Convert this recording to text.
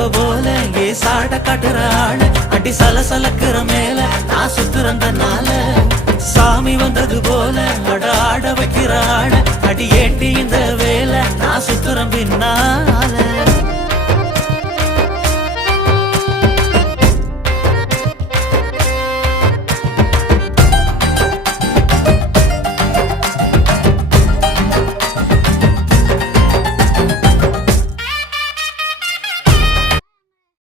குழம்ப போல ஏ சாட காட்டுற ஆளு அடி சலசலக்குற மேல நான் சுத்துறந்தனால சாமி வந்தது போல அட ஆட வைக்கிற ஆளு அடி ஏண்டி இந்த வேலை நான் சுத்துறேன் பின்னா